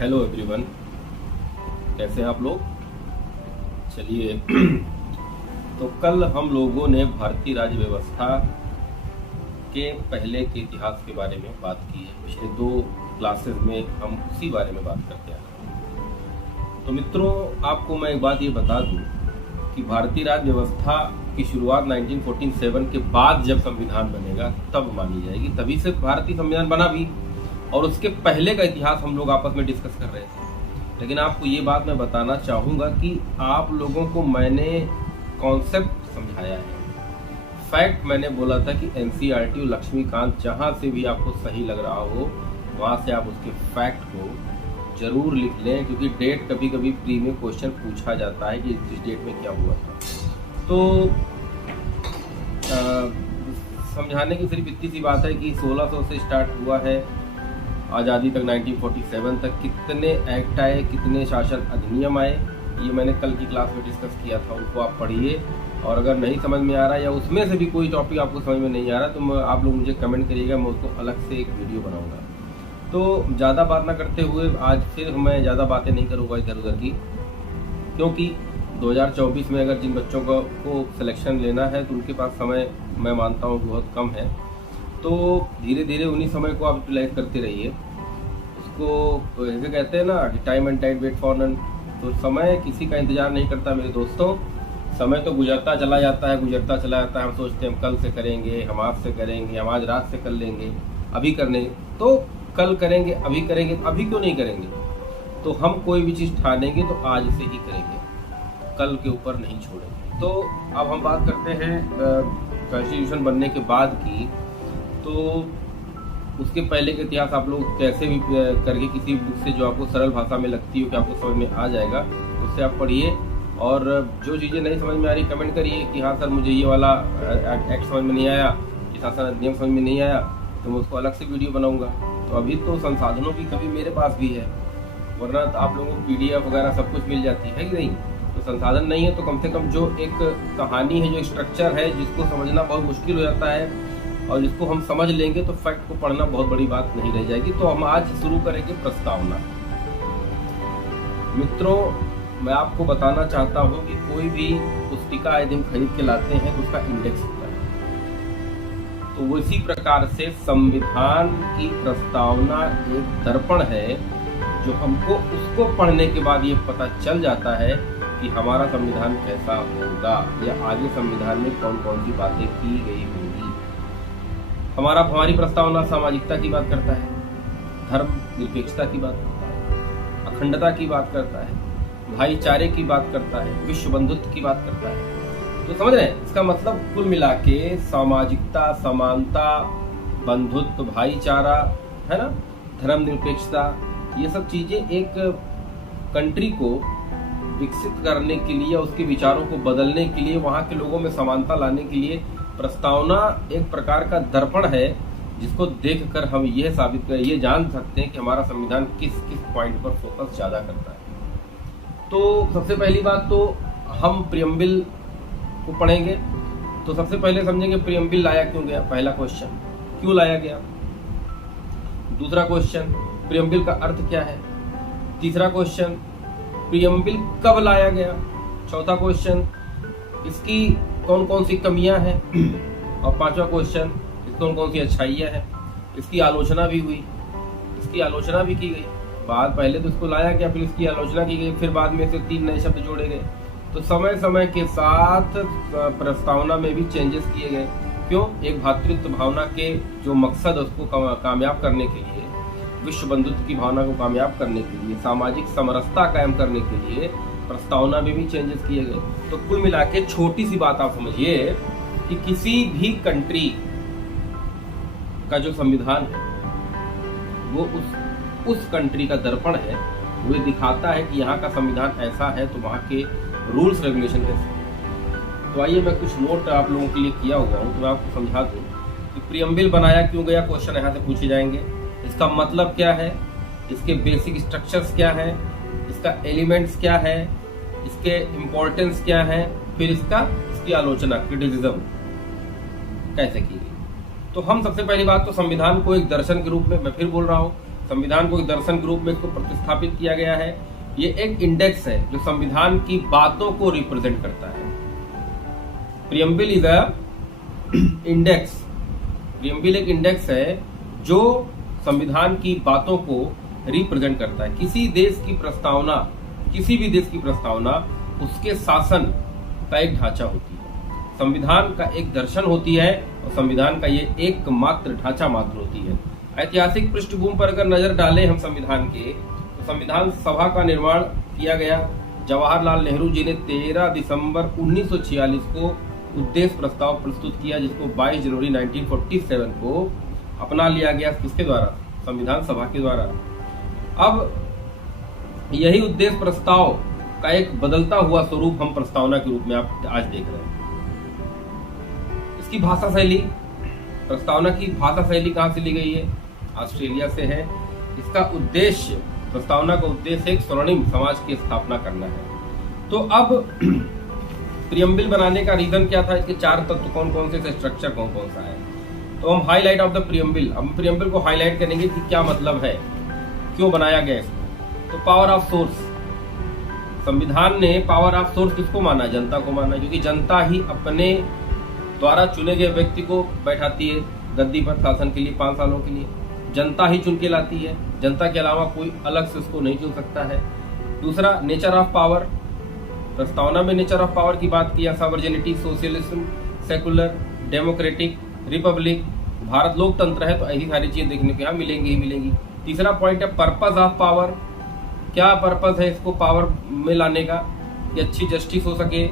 Hello everyone, कैसे हैं आप लोग। चलिए तो कल हम लोगों ने भारतीय राज्य व्यवस्था के पहले के इतिहास के बारे में बात की है। पिछले 2 क्लासेस में हम उसी बारे में बात करते हैं। तो मित्रों, आपको मैं एक बात ये बता दूं कि भारतीय राज्य व्यवस्था की शुरुआत 1947 के बाद जब संविधान बनेगा तब मानी जाएगी। तभी से भारतीय संविधान बना भी, और उसके पहले का इतिहास हम लोग आपस में डिस्कस कर रहे थे। लेकिन आपको ये बात मैं बताना चाहूँगा कि आप लोगों को मैंने कॉन्सेप्ट समझाया है, फैक्ट मैंने बोला था कि एनसीईआरटी और लक्ष्मीकांत जहाँ से भी आपको सही लग रहा हो वहाँ से आप उसके फैक्ट को जरूर लिख लें, क्योंकि डेट कभी कभी प्री में क्वेश्चन पूछा जाता है कि इस डेट में क्या हुआ था। तो समझाने की सिर्फ इतनी सी बात है कि 1600 से स्टार्ट हुआ है, आज़ादी तक 1947 तक कितने एक्ट आए, कितने शासन अधिनियम आए, ये मैंने कल की क्लास में डिस्कस किया था। उनको आप पढ़िए, और अगर नहीं समझ में आ रहा या उसमें से भी कोई टॉपिक आपको समझ में नहीं आ रहा तो आप लोग मुझे कमेंट करिएगा, मैं उसको अलग से एक वीडियो बनाऊंगा। तो ज़्यादा बात ना करते हुए आज फिर मैं ज़्यादा बातें नहीं करूँगा इधर उधर की, क्योंकि 2024 में अगर जिन बच्चों को सिलेक्शन लेना है तो उनके पास समय मैं मानता हूँ बहुत कम है। तो धीरे धीरे उन्हीं समय को आप यूटिलाइज करते रहिए। उसको ऐसे कहते हैं ना कि time and tide wait for none. तो समय किसी का इंतजार नहीं करता मेरे दोस्तों, समय तो गुजरता चला जाता है, गुजरता चला जाता है। हम सोचते हैं हम कल से करेंगे, हम आज से करेंगे, हम आज रात से कर लेंगे, अभी करने तो कल करेंगे, अभी करेंगे, अभी क्यों नहीं करेंगे। तो हम कोई भी चीज़ ठानेंगे तो आज से ही करेंगे, कल के ऊपर नहीं छोड़ेंगे। तो अब हम बात करते हैं कॉन्स्टिट्यूशन बनने के बाद की। तो उसके पहले का इतिहास आप लोग कैसे भी करके किसी बुक से जो आपको सरल भाषा में लगती हो कि आपको समझ में आ जाएगा, उससे आप पढ़िए। और जो चीज़ें नहीं समझ में आ रही कमेंट करिए कि हाँ सर मुझे ये वाला एक्ट समझ में नहीं आया, ये शासन अधिनियम समझ में नहीं आया, तो मैं उसको अलग से वीडियो बनाऊंगा। तो अभी तो संसाधनों की कभी मेरे पास भी है, वरना तो आप लोगों को PDF वगैरह सब कुछ मिल जाती है कि नहीं। तो संसाधन नहीं है तो कम से कम जो एक कहानी है, जो स्ट्रक्चर है, जिसको समझना बहुत मुश्किल हो जाता है और जिसको हम समझ लेंगे तो फैक्ट को पढ़ना बहुत बड़ी बात नहीं रह जाएगी। तो हम आज शुरू करेंगे प्रस्तावना। मित्रों, मैं आपको बताना चाहता हूं कि कोई भी पुस्तिका यदि हम खरीद के लाते हैं तो उसका इंडेक्स होता है। तो इसी प्रकार से संविधान की प्रस्तावना एक दर्पण है, जो हमको उसको पढ़ने के बाद ये पता चल जाता है कि हमारा संविधान कैसा होगा या आगे संविधान में कौन कौन सी बातें की गई होंगी। हमारी प्रस्तावना सामाजिकता की बात करता है, धर्म निरपेक्षता की बात करता है, अखंडता की बात करता है, भाईचारे की बात करता है, विश्व बंधुत्व की बात करता है। तो समझ रहे हैं, इसका मतलब कुल मिला के सामाजिकता, समानता, बंधुत्व, भाईचारा है ना, धर्म निरपेक्षता, ये सब चीजें एक कंट्री को विकसित करने के लिए, उसके विचारों को बदलने के लिए, वहां के लोगों में समानता लाने के लिए प्रस्तावना एक प्रकार का दर्पण है, जिसको देखकर हम ये जान सकते हैं कि हमारा संविधान किस किस पॉइंट पर फोकस ज्यादा करता है। तो सबसे पहली बात तो हम प्रियम्बिल को पढ़ेंगे। तो सबसे पहले समझेंगे प्रियम्बिल लाया क्यों गया, पहला क्वेश्चन, क्यों लाया गया। दूसरा क्वेश्चन, प्रियम्बिल का अर्थ क्या है। तीसरा क्वेश्चन, प्रियम्बिल कब लाया गया। चौथा क्वेश्चन, इसकी कौन कौन सी कमियां हैं। और पांचवा क्वेश्चन, इसकी कौन कौन सी अच्छाइयां हैं। इसकी आलोचना भी हुई, इसकी आलोचना भी की गई। पहले तो इसको लाया गया, फिर इसकी आलोचना की गई, फिर बाद में से 3 नए शब्द जोड़े गए। तो समय समय के साथ प्रस्तावना में भी चेंजेस किए गए। क्यों? एक भातृत्व भावना के जो मकसद है उसको कामयाब करने के लिए, विश्व बंधुत्व की भावना को कामयाब करने के लिए, सामाजिक समरसता कायम करने के लिए प्रस्तावना में भी चेंजेस किए गए। तो कुल मिला के छोटी सी बात आप समझिए कि किसी भी कंट्री का जो संविधान है वो उस कंट्री का दर्पण है। वो दिखाता है कि यहाँ का संविधान ऐसा है तो वहाँ के रूल्स रेगुलेशन कैसे हैं। तो आइए मैं कुछ नोट आप लोगों के लिए किया हुआ हूँ, तो मैं आपको समझा दूँ कि प्रियम्बिल बनाया क्यों गया, क्वेश्चन यहाँ से पूछे जाएंगे। इसका मतलब क्या है, इसके बेसिक स्ट्रक्चर्स क्या है, इसका एलिमेंट्स क्या है, इसके इम्पोर्टेंस क्या है, फिर इसकी आलोचना, क्रिटिसिज्म कैसे की गई। तो हम सबसे पहली बात तो संविधान को एक दर्शन के रूप में, मैं फिर बोल रहा हूँ, संविधान को एक दर्शन के रूप में इसको प्रतिस्थापित किया गया है। ये एक इंडेक्स है जो संविधान की बातों को रिप्रेजेंट करता है। Preamble is a index. Preamble एक इंडेक्स है जो संविधान की बातों को रिप्रेजेंट करता है। किसी देश की प्रस्तावना, किसी भी देश की प्रस्तावना उसके शासन का एक ढांचा होती है, संविधान का एक दर्शन होती है और संविधान का ये एकमात्र ढांचा मात्र होती है। ऐतिहासिक पृष्ठभूमि पर अगर नजर डालें हम संविधान के, तो संविधान सभा का निर्माण किया गया। जवाहरलाल नेहरू जी ने 13 दिसंबर 1946 को उद्देश्य प्रस्ताव प्रस्तुत किया, जिसको 22 जनवरी 1947 को अपना लिया गया। किसके द्वारा? संविधान सभा के द्वारा। अब यही उद्देश्य प्रस्ताव का एक बदलता हुआ स्वरूप हम प्रस्तावना के रूप में आप आज देख रहे हैं। इसकी भाषा शैली, प्रस्तावना की भाषा शैली कहां से ली गई है? ऑस्ट्रेलिया से है। इसका उद्देश्य, प्रस्तावना का उद्देश्य एक स्वर्णिम समाज की स्थापना करना है। तो अब प्रियम्बल बनाने का रीजन क्या था? इसके 4 तत्व कौन कौन से, स्ट्रक्चर कौन कौन सा है? तो हम हाईलाइट ऑफ द प्रियम्बल, हम प्रियम्बल को हाईलाइट करेंगे कि क्या मतलब है, क्यों बनाया गया इसको। तो पावर ऑफ सोर्स, संविधान ने पावर ऑफ सोर्स किसको माना? जनता को माना, क्योंकि जनता ही अपने द्वारा चुने गए व्यक्ति को बैठाती है गद्दी पर शासन के लिए 5 सालों के लिए। जनता ही चुन के लाती है, जनता के अलावा कोई अलग से उसको नहीं चुन सकता है। दूसरा, नेचर ऑफ पावर, प्रस्तावना में नेचर ऑफ पावर की बात किया। Sovereignty, socialism, secular, democratic, Republic, Bharat लोकतंत्र है, तो ऐसी सारी चीजें देखने को यहाँ मिलेंगी ही मिलेंगी। तीसरा पॉइंट है पर्पस ऑफ पावर, क्या पर्पस है इसको पावर में लाने का, कि अच्छी जस्टिस हो सके,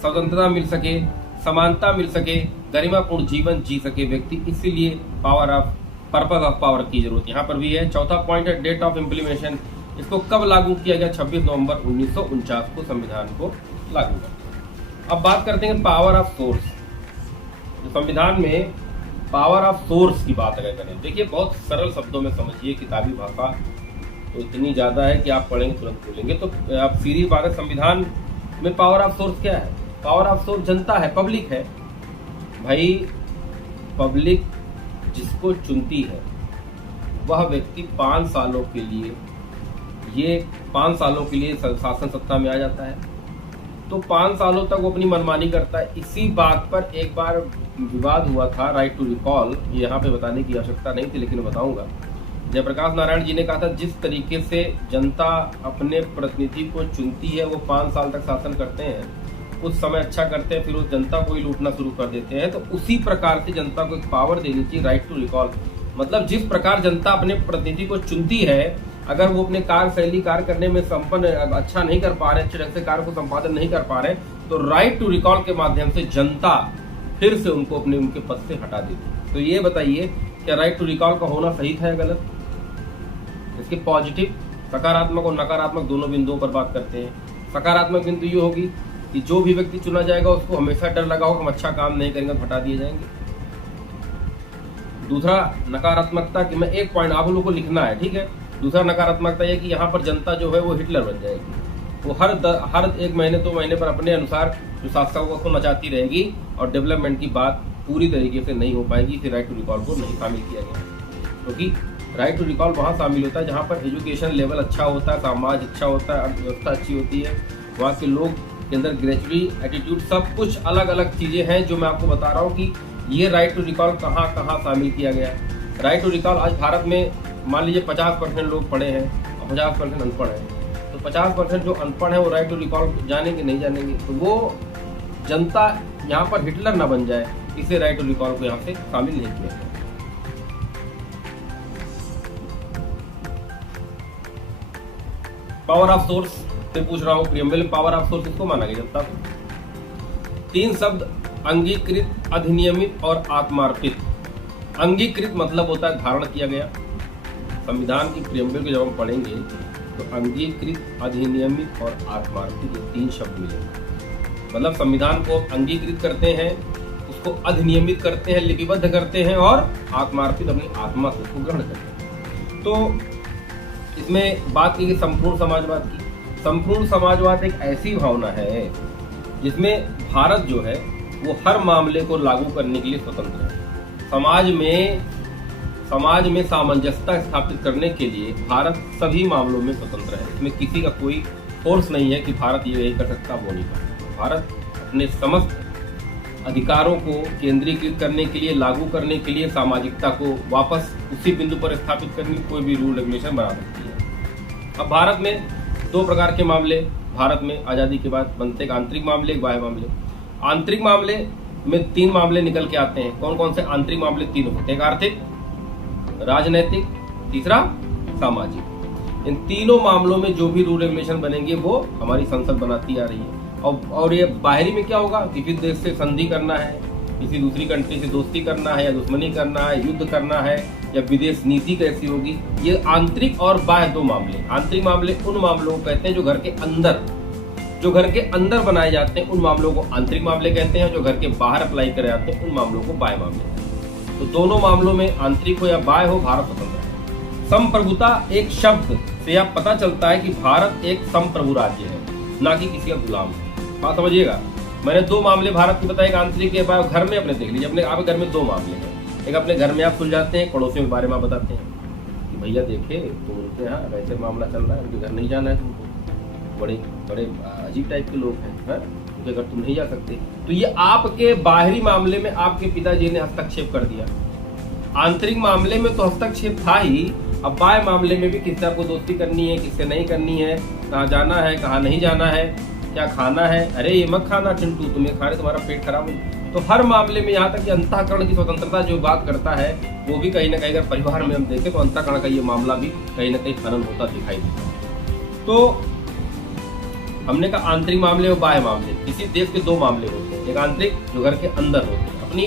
स्वतंत्रता मिल सके, समानता मिल सके, गरिमापूर्ण जीवन जी सके व्यक्ति, इसीलिए power of, purpose of power की जरूरत यहाँ पर भी है। चौथा पॉइंट है डेट ऑफ इम्प्लीमेशन, इसको कब लागू किया गया? 26 नवंबर 1949 को संविधान को लागू किया। अब बात करते हैं पावर ऑफ सोर्स। संविधान में पावर ऑफ सोर्स की बात अगर करें, देखिए बहुत सरल शब्दों में समझिए, किताबी भाषा तो इतनी ज्यादा है कि आप पढ़ेंगे तुरंत बोलेंगे। तो आप सीधी बात है, संविधान में पावर ऑफ सोर्स क्या है? पावर ऑफ सोर्स जनता है, पब्लिक है भाई। पब्लिक जिसको चुनती है वह व्यक्ति 5 सालों के लिए, ये 5 सालों के लिए शासन सत्ता में आ जाता है। तो 5 सालों तक वो अपनी मनमानी करता है। इसी बात पर एक बार विवाद हुआ था, राइट टू रिकॉल, यहाँ पे बताने की आवश्यकता नहीं थी लेकिन बताऊंगा। जयप्रकाश नारायण जी ने कहा था, जिस तरीके से जनता अपने प्रतिनिधि को चुनती है, वो 5 साल तक शासन करते हैं, कुछ समय अच्छा करते हैं, फिर उस जनता को ही लूटना शुरू कर देते हैं। तो उसी प्रकार से जनता को एक पावर देनी चाहिए, राइट टू रिकॉल। मतलब जिस प्रकार जनता अपने प्रतिनिधि को चुनती है, अगर वो अपने कार्य शैली, कार्य करने में संपन्न अच्छा नहीं कर पा रहे, अच्छे ढंग से कार्य को संपादन नहीं कर पा रहे, तो राइट टू रिकॉल के माध्यम से जनता फिर से उनको अपने उनके पद से हटा देती। तो ये बताइए, क्या राइट टू रिकॉल का होना सही था या गलत? इसके पॉजिटिव, सकारात्मक और नकारात्मक दोनों बिंदुओं पर बात करते हैं। सकारात्मक बिंदु ये होगी कि जो भी व्यक्ति चुना जाएगा उसको हमेशा डर लगा हो, हम अच्छा काम नहीं करेंगे तो हटा दिए जाएंगे। दूसरा नकारात्मकता, कि मैं एक पॉइंट आप लोगों को लिखना है, ठीक है। दूसरा नकारात्मकता यह कि यहाँ पर जनता जो है वो हिटलर बन जाएगी। वो हर 1 महीने 2 महीने पर अपने अनुसार जो शासकों को नचाती रहेगी और डेवलपमेंट की बात पूरी तरीके से नहीं हो पाएगी। इसे राइट टू रिकॉल को नहीं शामिल किया गया, क्योंकि राइट टू रिकॉल वहाँ शामिल होता है जहाँ पर एजुकेशन लेवल अच्छा होता है, समाज अच्छा होता है, अर्थव्यवस्था अच्छी होती है, वहाँ के लोग के अंदर ग्रेजुअली एटीट्यूड, सब कुछ अलग अलग चीजें हैं जो मैं आपको बता रहा हूँ कि ये राइट टू रिकॉल कहाँ कहाँ शामिल किया गया। राइट टू रिकॉल आज भारत में मान लीजिए 50% लोग पढ़े हैं और 50% अनपढ़ हैं। तो 50% जो अनपढ़ है वो राइट टू रिकॉल जानेंगे नहीं जानेंगे, तो वो जनता यहाँ पर हिटलर ना बन जाए, इसे राइट टू रिकॉल को यहाँ से शामिल नहीं किया गया। पावर ऑफ सोर्स से पूछ रहा हूँ, प्रियम्बल पावर ऑफ सोर्स किसको माना गया? जनता को। 3 शब्द, अंगीकृत, अधिनियमित और आत्मार्पित। अंगीकृत मतलब होता है धारण किया गया। संविधान की प्रियम्बल को जब हम पढ़ेंगे तो अंगीकृत, अधिनियमित और आत्मार्पित, ये 3 शब्द मिलेंगे। मतलब संविधान को अंगीकृत करते हैं, उसको अधिनियमित करते हैं, लिपिबद्ध करते हैं और आत्मार्पित, अपनी आत्मा से उसको ग्रहण करते हैं। तो इसमें बात की संपूर्ण समाजवाद की। संपूर्ण समाजवाद एक ऐसी भावना है जिसमें भारत जो है वो हर मामले को लागू करने के लिए स्वतंत्र है। समाज में समाज में सामंजस्यता स्थापित करने के लिए भारत सभी मामलों में स्वतंत्र है। इसमें किसी का कोई फोर्स नहीं है कि भारत ये नहीं कर सकता, वो नहीं कर सकता। भारत अपने समस्त अधिकारों को केंद्रीकृत करने के लिए, लागू करने के लिए, सामाजिकता को वापस उसी बिंदु पर स्थापित करने के लिए कोई भी रूल रेगुलेशन बना सकती है। अब भारत में दो प्रकार के मामले भारत में आज़ादी के बाद बनते, एक आंतरिक मामले, एक बाह्य मामले। आंतरिक मामले में 3 मामले निकल के आते हैं। कौन कौन से आंतरिक मामले? 3 होते हैं, एक आर्थिक, राजनैतिक, तीसरा सामाजिक। इन तीनों मामलों में जो भी रूल रेगुलेशन बनेंगे वो हमारी संसद बनाती आ रही है। और ये बाहरी में क्या होगा? किसी देश से संधि करना है, किसी दूसरी कंट्री से दोस्ती करना है या दुश्मनी करना है, युद्ध करना है, या विदेश नीति कैसी होगी। ये आंतरिक और बाह्य 2 मामले। आंतरिक मामले उन मामलों को कहते हैं जो घर के अंदर बनाए जाते हैं, उन मामलों को आंतरिक मामले कहते हैं। जो घर के बाहर अप्लाई करे जाते हैं, उन मामलों को बाह्य मामले कहते हैं। तो दोनों मामलों में, आंतरिक हो या बाह्य हो, भारत स्वतंत्र है। संप्रभुता एक शब्द से यह पता चलता है कि भारत एक संप्रभु राज्य है, ना कि किसी का गुलाम। बात समझिएगा, मैंने 2 मामले भारत की बताए, आंतरिक के बाहर। घर में अपने देख लीजिए, अपने आप घर में 2 मामले हैं। एक अपने घर में आप सुलझाते हैं, पड़ोसियों के बारे में बताते हैं कि भैया देखे तो उनके यहाँ वैसे मामला चल रहा है, उनके घर नहीं जाना है तुमको, बड़े बड़े अजीब टाइप के लोग हैं, उनके घर तुम नहीं जा सकते। तो ये आपके बाहरी मामले में आपके पिताजी ने हस्तक्षेप कर दिया। आंतरिक मामले में तो हस्तक्षेप था ही, अब बाह्य मामले में भी किससे आपको दोस्ती करनी है, किससे नहीं करनी है, कहाँ जाना है, कहाँ नहीं जाना है, क्या खाना है, अरे ये मत खाना चिंटू, तुम्हें खाने तुम्हारा पेट खराब हो। तो हर मामले में, यहाँ तक कि अंतःकरण की स्वतंत्रता जो बात करता है, वो भी कहीं ना कहीं अगर परिवार में हम देखें तो अंतःकरण का ये मामला भी कहीं ना कहीं हनन होता दिखाई देता है। तो हमने कहा आंतरिक मामले और बाह्य मामले। किसी देश के 2 मामले होते हैं, एक आंतरिक जो घर के अंदर होते हैं, अपनी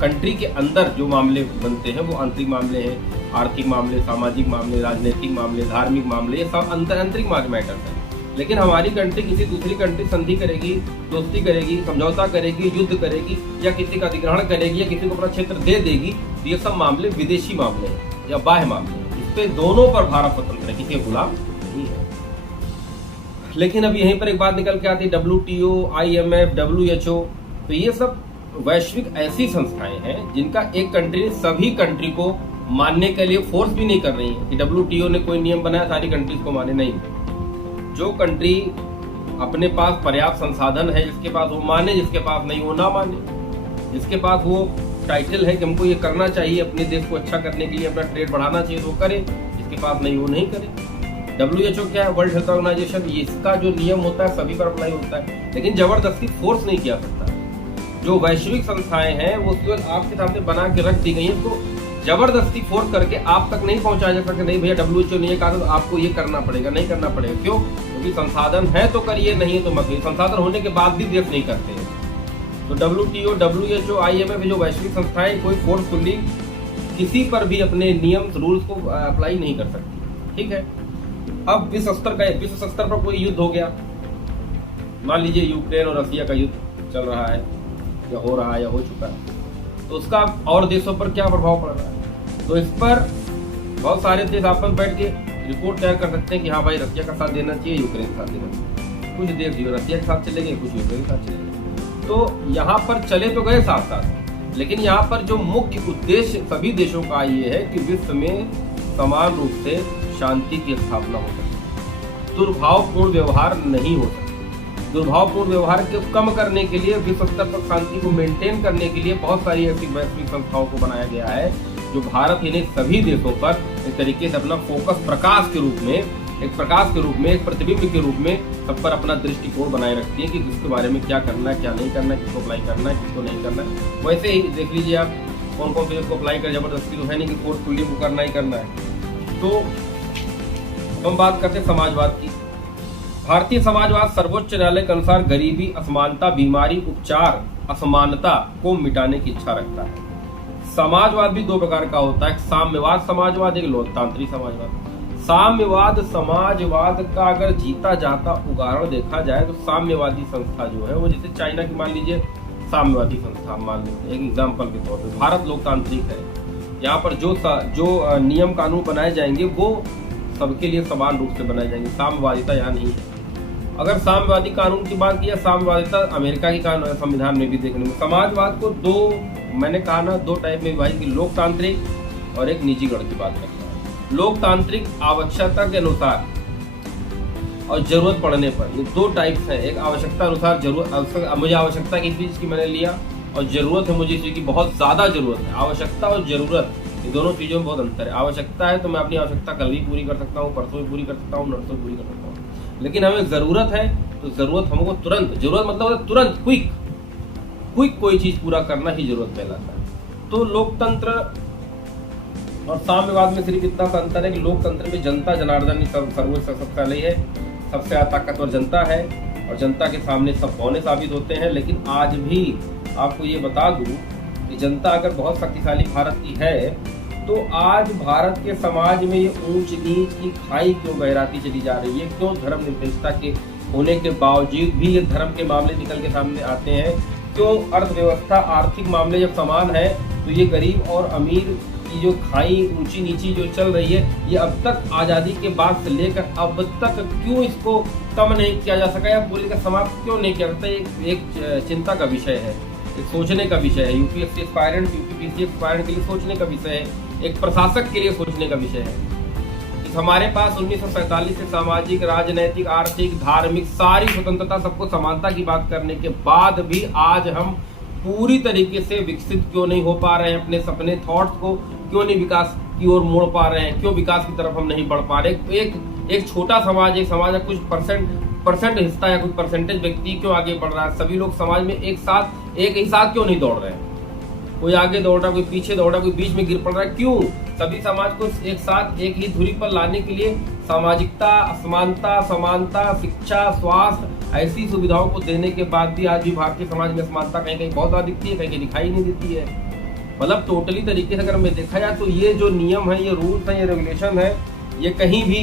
कंट्री के अंदर जो मामले बनते हैं वो आंतरिक मामले हैं। आर्थिक मामले, सामाजिक मामले, राजनीतिक मामले, धार्मिक मामले, ये सब आंतरिक मैटर्स हैं। लेकिन हमारी कंट्री किसी दूसरी कंट्री संधि करेगी, दोस्ती करेगी, समझौता करेगी, युद्ध करेगी, या किसी का अधिग्रहण करेगी, या किसी को अपना क्षेत्र दे देगी, तो ये सब मामले विदेशी मामले हैं या बाह्य मामले हैं। इस पे दोनों पर भारत स्वतंत्र है, किसी के गुलाम नहीं है। लेकिन अब यहीं पर एक बात निकल के आती है, WTO, IMF, WHO, तो ये सब वैश्विक ऐसी संस्थाएं हैं जिनका एक कंट्री ने सभी कंट्री को मानने के लिए फोर्स भी नहीं कर रही है कि WTO ने कोई नियम बनाया सारी कंट्रीज को माने, नहीं। जो कंट्री अपने पास पर्याप्त संसाधन है, जिसके पास वो माने, जिसके पास नहीं वो ना माने। जिसके पास वो टाइटल है कि हमको ये करना चाहिए, अपने देश को अच्छा करने के लिए, अपना ट्रेड बढ़ाना चाहिए, तो वो करे, जिसके पास नहीं वो नहीं करे। WHO क्या है? वर्ल्ड हेल्थ ऑर्गेनाइजेशन, इसका जो नियम होता है सभी पर अप्लाई होता है, लेकिन जबरदस्ती फोर्स नहीं किया सकता। जो वैश्विक संस्थाएं हैं वो केवल आपके सामने बना के रख दी गई है, तो जबरदस्ती फोर्स करके आप तक नहीं पहुंचाया जा सकता। नहीं भैया WHO ने ये कहा तो आपको ये करना पड़ेगा, नहीं करना पड़ेगा। क्यों? क्योंकि संसाधन है तो करिए, नहीं तो मत। संसाधन होने के बाद भी देश नहीं करते हैं। तो WTO, WHO, IMF जो वैश्विक संस्थाएं कोई फोर्सफुली किसी पर भी अपने नियम रूल्स को अप्लाई नहीं कर सकती। ठीक है, अब विश्व स्तर पर कोई युद्ध हो गया, मान लीजिए यूक्रेन और रसिया का युद्ध चल रहा है, या हो रहा है, या हो चुका है, तो उसका और देशों पर क्या प्रभाव पड़ रहा है? तो इस पर बहुत सारे देश आपस में बैठ के रिपोर्ट तैयार कर सकते हैं कि हाँ भाई रसिया का साथ देना चाहिए, यूक्रेन का साथ देना चाहिए। कुछ देश जो रसिया के साथ चले गए, कुछ यूक्रेन के साथ चले गए। तो यहाँ पर चले तो गए साथ साथ, लेकिन यहाँ पर जो मुख्य उद्देश्य सभी देशों का ये है कि विश्व में समान रूप से शांति की स्थापना हो सके, दुर्भावपूर्ण व्यवहार नहीं हो सके। दुर्भावपूर्ण व्यवहार को कम करने के लिए, विश्व स्तर पर शांति को मेंटेन करने के लिए बहुत सारी ऐसी वैश्विक संस्थाओं को बनाया गया है, जो भारत ही नहीं सभी देशों पर एक तरीके से अपना फोकस प्रकाश के रूप में, एक प्रतिबिंब के रूप में सब पर अपना दृष्टिकोण बनाए रखती है कि किसके बारे में क्या करना है, क्या नहीं करना है, किसको अप्लाई करना है, किसको नहीं करना है। वैसे ही देख लीजिए आप कौन कौन से इसको अप्लाई कर, जबरदस्ती तो है नहीं कि फोर्सफुली वो करना ही करना है। तो हम बात करते हैं समाजवाद की। भारतीय समाजवाद सर्वोच्च न्यायालय के अनुसार गरीबी, असमानता, बीमारी, उपचार असमानता को मिटाने की इच्छा रखता है। समाजवाद भी 2 प्रकार का होता है, एक साम्यवाद समाजवाद, एक लोकतांत्रिक समाजवाद। साम्यवाद समाजवाद का अगर जीता जाता उदाहरण देखा जाए तो साम्यवादी संस्था जो है वो, जैसे चाइना की मान लीजिए साम्यवादी संस्था मान लेते हैं एक एग्जाम्पल के तौर पे। भारत लोकतांत्रिक है, यहाँ पर जो नियम कानून बनाए जाएंगे वो सबके लिए समान रूप से बनाए जाएंगे। साम्यवादिता यहाँ नहीं है। अगर साम्यवादी कानून की बात की, साम्यवादिता अमेरिका की संविधान में भी देखने में। समाजवाद को मैंने कहा ना 2 टाइप में विभाजित, लोकतांत्रिक और एक निजीकरण की बात करता है। लोकतांत्रिक आवश्यकता के अनुसार और जरूरत पड़ने पर, ये दो टाइप्स हैं। एक आवश्यकता अनुसार जरूरत, मुझे आवश्यकता किसी चीज़ की मैंने लिया, और ज़रूरत है मुझे इस चीज़ की बहुत ज़्यादा ज़रूरत है। आवश्यकता और ज़रूरत, ये दोनों चीज़ों में बहुत अंतर है। आवश्यकता है तो मैं अपनी आवश्यकता कल भी पूरी कर सकता हूँ, परसों भी पूरी कर सकता हूँ, नरसों पूरी कर सकता हूँ। लेकिन हमें ज़रूरत है तो ज़रूरत हमको तुरंत, जरूरत मतलब तुरंत, क्विक कोई चीज़ पूरा करना ही जरूरत कहलाता है। तो लोकतंत्र और साम्यवाद में सिर्फ इतना सा अंतर है कि लोकतंत्र में जनता जनार्दन सर्वोच्च सबसे है, सबसे ज़्यादा ताकतवर जनता है और जनता के सामने सब बौने साबित होते हैं। लेकिन आज भी आपको ये बता दूं कि जनता अगर बहुत शक्तिशाली भारत की है तो आज भारत के समाज में ये ऊंच नीच की खाई क्यों गहराती चली जा रही है? क्यों धर्मनिरपेक्षता के होने के बावजूद भी ये धर्म के मामले निकल के सामने आते हैं? क्यों अर्थव्यवस्था, आर्थिक मामले जब समान है तो ये गरीब और अमीर की जो खाई ऊंची नीची जो चल रही है, ये अब तक आज़ादी के बाद से लेकर अब तक क्यों इसको कम नहीं किया जा सका या पूरी का समाप्त क्यों नहीं किया जाता? एक चिंता का विषय है, एक सोचने का विषय है। यूपीएससी एस्पायरेंट, यूपीपीएससी एस्पायरेंट के लिए सोचने का विषय है, एक प्रशासक के लिए सोचने का विषय है। हमारे पास 1947 से सामाजिक, राजनैतिक, आर्थिक, धार्मिक सारी स्वतंत्रता, सबको समानता की बात करने के बाद भी आज हम पूरी तरीके से विकसित क्यों नहीं हो पा रहे हैं? अपने सपने, थॉट्स को क्यों नहीं विकास की ओर मोड़ पा रहे हैं? क्यों विकास की तरफ हम नहीं बढ़ पा रहे? एक छोटा समाज, एक समाज का कुछ परसेंट हिस्सा या कुछ परसेंटेज व्यक्ति क्यों आगे बढ़ रहा है? सभी लोग समाज में एक ही साथ क्यों नहीं दौड़ रहे हैं? कोई आगे दौड़ रहा है, कोई पीछे दौड़ रहा है, कोई बीच में गिर पड़ रहा है, क्यों? सभी समाज को एक साथ एक ही धुरी पर लाने के लिए सामाजिकता, असमानता, समानता, शिक्षा, स्वास्थ्य ऐसी सुविधाओं को देने के बाद भी आज भी भारतीय समाज में असमानता कहीं कहीं बहुत ज्यादा दिखती है, कहीं कहीं दिखाई नहीं देती है। मतलब टोटली तरीके से अगर मैं देखा जाए तो ये जो नियम है, ये रूल्स है, ये रेगुलेशन है, ये कहीं भी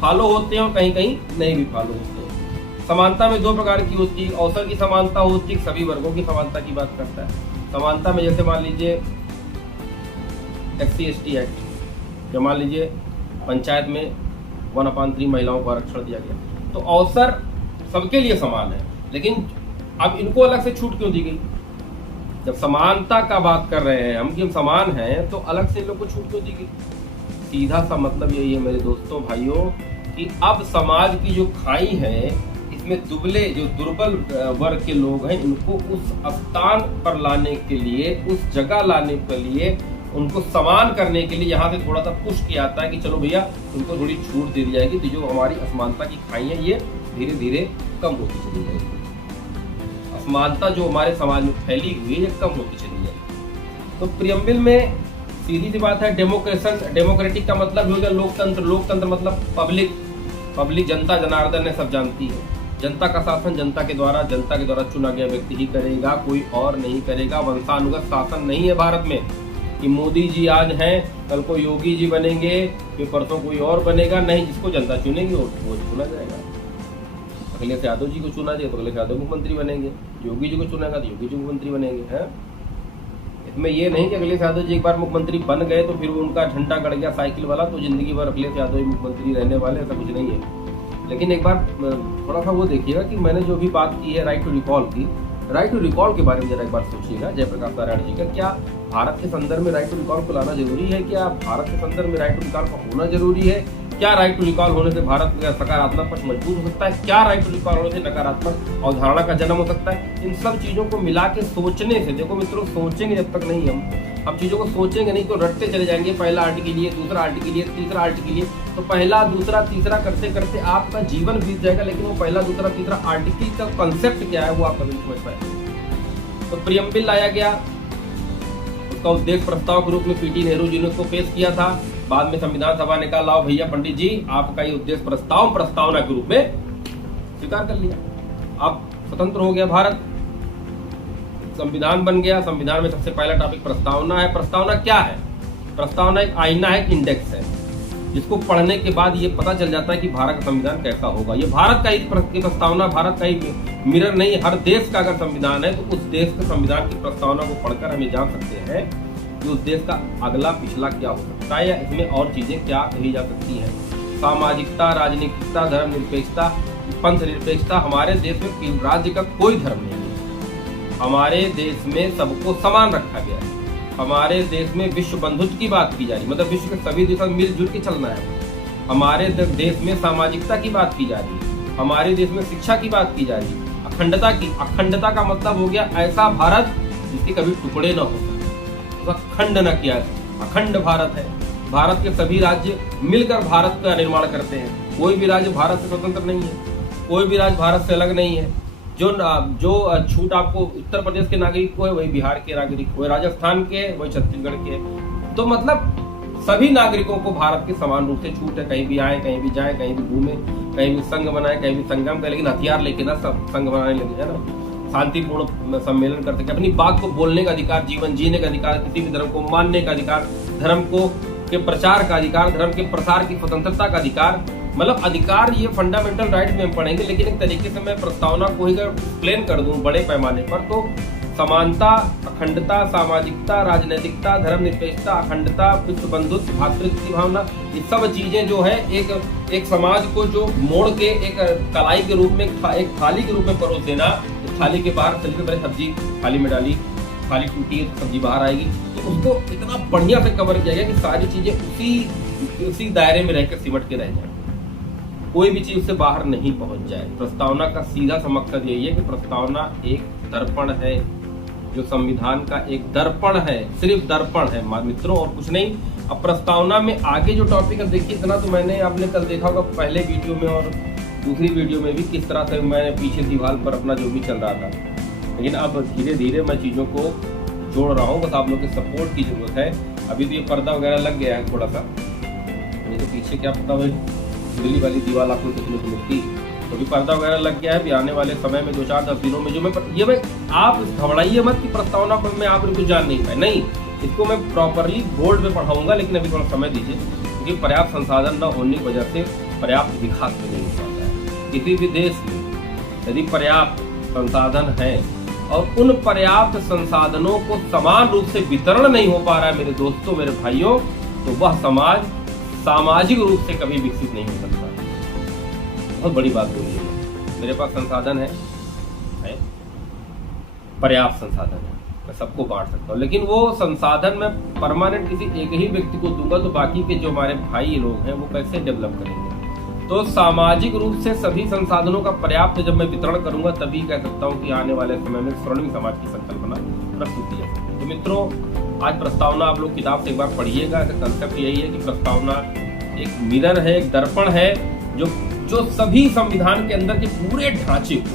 फॉलो होते हैं और कहीं कहीं नहीं भी फॉलो होते हैं। समानता में दो प्रकार की होती है, अवसर की समानता होती है, सभी वर्गों की समानता की बात करता है। समानता में जैसे मान लीजिए SC/ST एक्ट, जो मान लीजिए पंचायत में 1/3 महिलाओं को आरक्षण दिया गया, तो अवसर सबके लिए समान है, लेकिन अब इनको अलग से छूट क्यों दी गई? जब समानता का बात कर रहे हैं हम कि हम समान हैं, तो अलग से इन लोग को छूट क्यों दी गई? सीधा सा मतलब यही है मेरे दोस्तों, भाइयों, कि अब समाज की जो खाई है, इसमें दुबले, जो दुर्बल वर्ग के लोग हैं, इनको उस स्थान पर लाने के लिए, उस जगह लाने के लिए, उनको समान करने के लिए यहाँ से थोड़ा सा पुश किया जाता है कि चलो भैया उनको थोड़ी छूट दे दी जाएगी, तो जो हमारी असमानता की खाई है ये धीरे धीरे कम होती चली जाएगी। असमानता जो हमारे समाज में फैली हुई है ये कम होती चली जाएगी। तो प्रियम्बल में सीधी सी बात है, डेमोक्रेटिक का मतलब हो गया लोकतंत्र। लोकतंत्र मतलब पब्लिक, जनता जनार्दन है, सब जानती है। जनता का शासन जनता के द्वारा चुना गया व्यक्ति ही करेगा, कोई और नहीं करेगा। वंशानुगत शासन नहीं है भारत में कि मोदी जी आज हैं, कल को योगी जी बनेंगे, फिर परसों कोई और बनेगा। नहीं, जिसको जनता चुनेगी वो चुना जाएगा। अखिलेश यादव जी को चुना जाए तो अखिलेश यादव मुख्यमंत्री बनेंगे, योगी जी को चुनेगा तो योगी जी मुख्यमंत्री बनेंगे। है इसमें ये नहीं कि अखिलेश यादव जी एक बार मुख्यमंत्री बन गए तो फिर उनका झंडा गड़ गया साइकिल वाला, तो जिंदगी भर अखिलेश यादव जी मुख्यमंत्री रहने वाले, ऐसा कुछ नहीं है। लेकिन एक बार थोड़ा सा वो देखिएगा कि मैंने जो भी बात की है राइट टू रिकॉल के बारे में जरा एक बार सोचिएगा। जयप्रकाश नारायण जी का, क्या भारत के संदर्भ में राइट टू रिकॉल को लाना जरूरी है? क्या भारत के संदर्भ में राइट टू रिकॉल का होना जरूरी है? क्या राइट टू रिकॉल होने से भारत का सकारात्मक पक्ष मजबूत हो सकता है? क्या राइट टू रिकॉल होने से नकारात्मक अवधारणा का जन्म हो सकता है? इन सब चीजों को मिला के सोचने से, देखो मित्रों, सोचेंगे जब तक नहीं हम चीजों को सोचेंगे नहीं तो रटते चले जाएंगे। पहला आर्टिकल के लिए, दूसरा आर्टिकल के लिए, तीसरा आर्टिकल के लिए, तो पहला दूसरा तीसरा करते करते आपका जीवन बीत जाएगा, लेकिन वो पहला दूसरा तीसरा आर्टिकल का कंसेप्ट क्या है वो आप कभी समझ पाए। तो प्रियम्बल लाया गया, उसका उद्देश्य प्रस्ताव के रूप में पीटी नेहरू जी ने उसको पेश किया था। बाद में संविधान सभा ने कहा, लाओ भैया पंडित जी, आपका ये उद्देश्य प्रस्तावना के रूप में स्वीकार कर लिया। अब स्वतंत्र हो गया भारत, संविधान बन गया। संविधान में सबसे पहला टॉपिक प्रस्तावना है। प्रस्तावना क्या है? प्रस्तावना एक आईना है, एक इंडेक्स है, जिसको पढ़ने के बाद ये पता चल जाता है कि भारत का संविधान कैसा होगा। ये भारत का ही प्रस्तावना, भारत का ही मिरर नहीं, हर देश का अगर संविधान है तो उस देश के संविधान की प्रस्तावना को पढ़कर हमें जान सकते हैं कि उस देश का अगला पिछला क्या हो सकता है, या इसमें और चीजें क्या कही जा सकती हैं। सामाजिकता, राजनीतिकता, धर्मनिरपेक्षता, पंथ निरपेक्षता। हमारे देश में राज्य का कोई धर्म नहीं है, हमारे देश में सबको समान रखा गया है। हमारे देश में विश्व बंधुत्व की बात की जा रही है, मतलब विश्व के सभी देशों में मिलजुल के चलना है। हमारे देश में सामाजिकता की बात की जा रही है, हमारे देश में शिक्षा की बात की जा रही है, अखंडता का मतलब हो गया ऐसा भारत जिसके कभी टुकड़े न हो सके, उसका खंड न किया जाए। अखंड भारत है, भारत के सभी राज्य मिलकर भारत का निर्माण करते हैं। कोई भी राज्य भारत से स्वतंत्र नहीं है, कोई भी राज्य भारत से अलग नहीं है। जो छूट आपको उत्तर प्रदेश के नागरिक को है, वही बिहार के नागरिक, वही राजस्थान के, वही छत्तीसगढ़ के। तो मतलब सभी नागरिकों को भारत के समान रूप से छूट है, कहीं भी आए, कहीं भी जाए, कहीं भी घूमे, कहीं भी संघ बनाए, कहीं भी संगम करे, लेकिन हथियार लेके ना सब संघ बनाने लगे, है ना। शांतिपूर्ण सम्मेलन कर सके, अपनी बात को बोलने का अधिकार, जीवन जीने का अधिकार, किसी भी धर्म को मानने का अधिकार, धर्म को के प्रचार का अधिकार, धर्म के प्रसार की स्वतंत्रता का अधिकार, मतलब अधिकार ये फंडामेंटल राइट में हम पढ़ेंगे। लेकिन एक तरीके से मैं प्रस्तावना को ही अगर एक्सप्लेन कर दूं बड़े पैमाने पर, तो समानता, अखंडता, सामाजिकता, राजनैतिकता, धर्मनिरपेक्षता, अखंडता, विश्व बंधुत्व, भातृत्व की भावना, ये सब चीजें जो है एक समाज को जो मोड़ के एक कलाई के रूप में, एक थाली के रूप में परोस देना। थाली के बाहर तरीके पहले सब्जी थाली में डाली, थाली टूटी है तो सब्जी बाहर आएगी, तो उसको इतना बढ़िया से कवर किया गया कि सारी चीजें उसी दायरे में रहकर सिमट के रह जाए, कोई भी चीज से बाहर नहीं पहुंच जाए। प्रस्तावना का सीधा सा मकसद यही है कि प्रस्तावना एक दर्पण है, जो संविधान का एक दर्पण है, सिर्फ दर्पण है मित्रों, और कुछ नहीं। अब प्रस्तावना में आगे जो टॉपिक है, देखिए इतना तो मैंने आपने कल देखा होगा पहले वीडियो में और दूसरी वीडियो में भी, किस तरह से मैंने पीछे दीवार पर अपना जो भी चल रहा था। लेकिन अब धीरे धीरे मैं चीज़ों को जोड़ रहा हूँ, बस आप लोग के सपोर्ट की जरूरत है। अभी तो ये पर्दा वगैरह लग गया है थोड़ा सा, नहीं तो पीछे क्या पता भाई दिल्ली वाली दीवार आपको देखने को मिलती, तो भी पर्दा वगैरह लग गया है। भी आने वाले समय में 2-4-10 दिनों में जो मैं आप घबराइए मत कि प्रस्तावना पर मैं आप कुछ जान नहीं पाए, नहीं, इसको मैं प्रॉपरली बोर्ड में पढ़ाऊंगा। लेकिन अभी थोड़ा समय दीजिए, क्योंकि पर्याप्त संसाधन न होने की वजह से पर्याप्त विकास नहीं हो पाता है। किसी भी देश में यदि पर्याप्त संसाधन है और उन पर्याप्त संसाधनों को समान रूप से वितरण नहीं हो पा रहा है मेरे दोस्तों, मेरे भाइयों, तो वह समाज सामाजिक रूप से कभी विकसित नहीं हो सकता। बहुत बड़ी बात बोली है। मेरे पास संसाधन है, पर्याप्त संसाधन है, मैं सबको बांट सकता हूँ, लेकिन वो संसाधन मैं परमानेंट किसी एक ही व्यक्ति को दूंगा तो बाकी के जो हमारे भाई लोग हैं वो कैसे डेवलप करेंगे। तो सामाजिक रूप से सभी संसाधनों का पर्याप्त जब मैं वितरण करूंगा, तभी कह सकता हूँ कि आने वाले समय में स्वर्णिम समाज की संकल्पना प्रस्तुत की जा सकती है। तो मित्रों, आज प्रस्तावना आप लोग किताब से एक बार पढ़िएगा। कंसेप्ट यही है कि प्रस्तावना एक मिरर है, एक दर्पण है, जो सभी संविधान के अंदर के पूरे ढांचे को,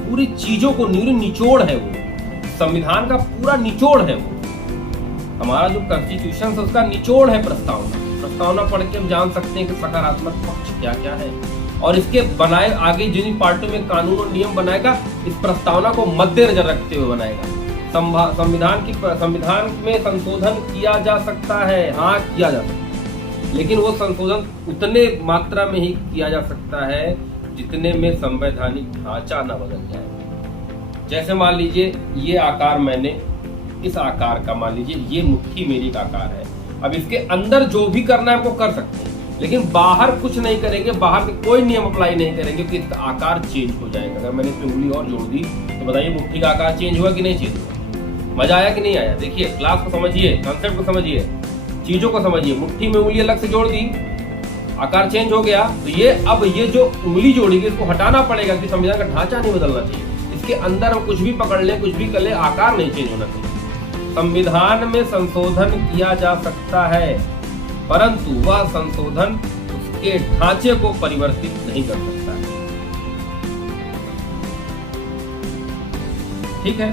पूरी चीजों को निचोड़ है, वो संविधान का पूरा निचोड़ है। वो हमारा जो कॉन्स्टिट्यूशन है उसका निचोड़ है प्रस्तावना पढ़ के हम जान सकते हैं कि सकारात्मक पक्ष क्या क्या है, और इसके बनाए आगे जिन पार्टियों में कानून और नियम बनाएगा, इस प्रस्तावना को मद्देनजर रखते हुए बनाएगा। संविधान में संशोधन किया जा सकता है, हाँ किया जा सकता है, लेकिन वो संशोधन उतने मात्रा में ही किया जा सकता है जितने में संवैधानिक ढांचा न बदल जाए। जैसे मान लीजिए ये आकार, मैंने इस आकार का मान लीजिए ये मुट्ठी मेरी का आकार है, अब इसके अंदर जो भी करना है हमको कर सकते हैं, लेकिन बाहर कुछ नहीं करेंगे, बाहर के कोई नियम अप्लाई नहीं करेंगे कि इसका आकार चेंज हो जाएगा। अगर मैंने इसमें उंगली और जोड़ दी तो बताइए मुट्ठी का आकार चेंज हुआ कि नहीं चेंज हुआ? मजा आया कि नहीं आया? देखिए क्लास को समझिए, कॉन्सेप्ट को समझिए, चीजों को समझिए। मुट्ठी में उंगली अलग से जोड़ दी, आकार चेंज हो गया, तो ये अब ये जो उंगली जोड़ी गई इसको हटाना पड़ेगा कि संविधान का ढांचा नहीं बदलना चाहिए। इसके अंदर हम कुछ भी पकड़ लें, कुछ भी कर ले, आकार नहीं चेंज होना चाहिए। संविधान में संशोधन किया जा सकता है, परंतु वह संशोधन उसके ढांचे को परिवर्तित नहीं कर सकता है। ठीक है,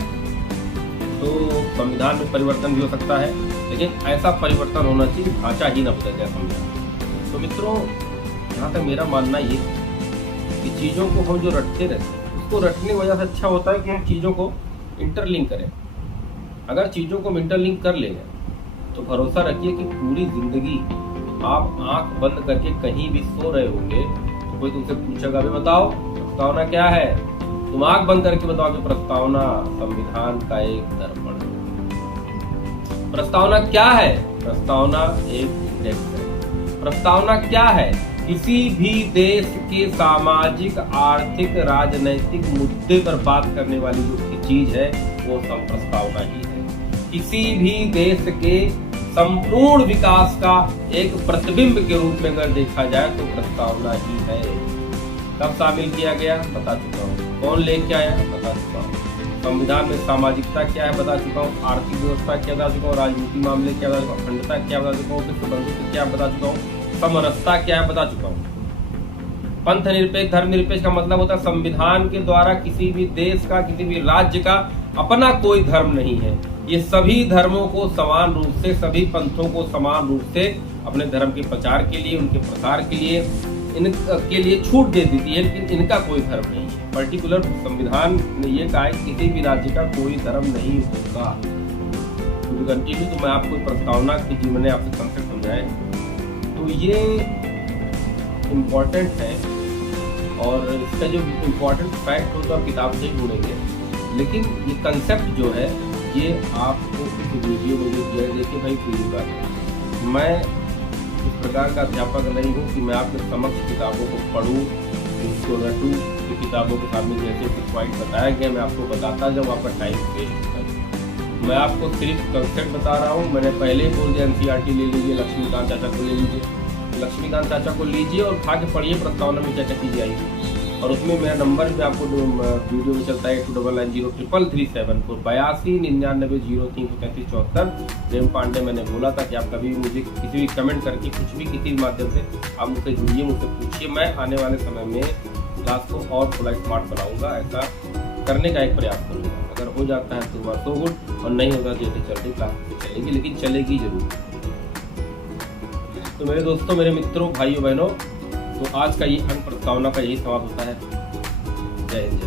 तो संविधान में परिवर्तन भी हो सकता है, लेकिन ऐसा परिवर्तन होना चाहिए ढांचा ही ना बदल जाए संविधान। तो मित्रों, यहाँ तक मेरा मानना ये कि चीजों को हम जो रटते रहते हैं, उसको रटने की वजह से अच्छा होता है कि हम चीजों को इंटरलिंक करें। अगर चीजों को इंटरलिंक कर लेंगे तो भरोसा रखिए कि पूरी जिंदगी आप आंख बंद करके कहीं भी सो रहे होंगे तो कोई तुमसे पूछेगा भी बताओ प्रस्तावना क्या है, तुम आंख बंद करके बताओ कि प्रस्तावना संविधान का एक दर्पण है। प्रस्तावना क्या है? प्रस्तावना एक इंडेक्स है। प्रस्तावना क्या है? किसी भी देश के सामाजिक, आर्थिक, राजनैतिक मुद्दे पर बात करने वाली जो चीज है वो सब प्रस्तावना ही है। किसी भी देश के संपूर्ण विकास का एक प्रतिबिंब के रूप में अगर देखा जाए तो प्रस्तावना ही है। कब शामिल किया गया बता चुका हूँ, कौन लेके आया बता चुका हूँ, संविधान में सामाजिकता क्या है बता चुका हूँ, आर्थिक व्यवस्था क्या बता चुका हूँ, राजनीतिक मामले क्या बता चुका हूँ, अखंडता क्या बता चुका हूँ, विश्व बंधुत्व क्या बता चुका हूँ, समरसता क्या है बता चुका हूँ। पंथ निरपेक्ष धर्म निरपेक्ष का मतलब होता है संविधान के द्वारा किसी भी देश का किसी भी राज्य का अपना कोई धर्म नहीं है। ये सभी धर्मों को समान रूप से, सभी पंथों को समान रूप से अपने धर्म के प्रचार के लिए, उनके प्रसार के लिए, इनके लिए छूट दे देती है, लेकिन इनका कोई धर्म नहीं है। पर्टिकुलर संविधान ने ये कहा है किसी भी राज्य का कोई धर्म नहीं होगा। कंटिन्यू तो मैं आपको प्रस्तावना की जो मैंने आपसे कंसेप्ट समझाया तो ये इम्पोर्टेंट है, और इसका जो इम्पोर्टेंट फैक्ट हो तो आप किताब से ही ढूंढेंगे, लेकिन ये कंसेप्ट जो है ये आपको इस वीडियो में जो दिया है। देखिए भाई पूरी बात, मैं इस प्रकार का अध्यापक नहीं हूँ कि मैं आपके समक्ष किताबों को पढ़ूँ, इसको रटूँ कि किताबों के सामने जैसे कुछ पॉइंट बताया गया मैं आपको बताता जाऊँ, आपका टाइम वेस्ट होता। मैं आपको सिर्फ कंसेप्ट बता रहा हूँ। मैंने पहले ही बोल दिया NCERT ले लीजिए, लक्ष्मीकांत चाचा को ले लीजिए, लक्ष्मीकांत चाचा को लीजिए और उठा के पढ़िए प्रस्तावना में क्या क्या चीज़ें आई। और उसमें मेरा नंबर भी आपको वीडियो में चलता है 29903337 को 8299033374। प्रेम पांडे मैंने बोला था कि आप कभी मुझे किसी भी कमेंट करके कुछ भी किसी भी माध्यम से आप मुझसे जुड़िए, मुझसे पूछिए। मैं आने वाले समय में क्लास को और थोड़ा स्मार्ट बनाऊंगा, ऐसा करने का एक प्रयास करूंगा। अगर हो जाता है तो सो गुड, और नहीं होगा जैसे चलती क्लास चलेगी, लेकिन चलेगी जरूर। तो मेरे दोस्तों, मेरे मित्रों, भाइयों बहनों, तो आज का ये अंक प्रस्तावना का यही समाप्त होता है। जय हिंद।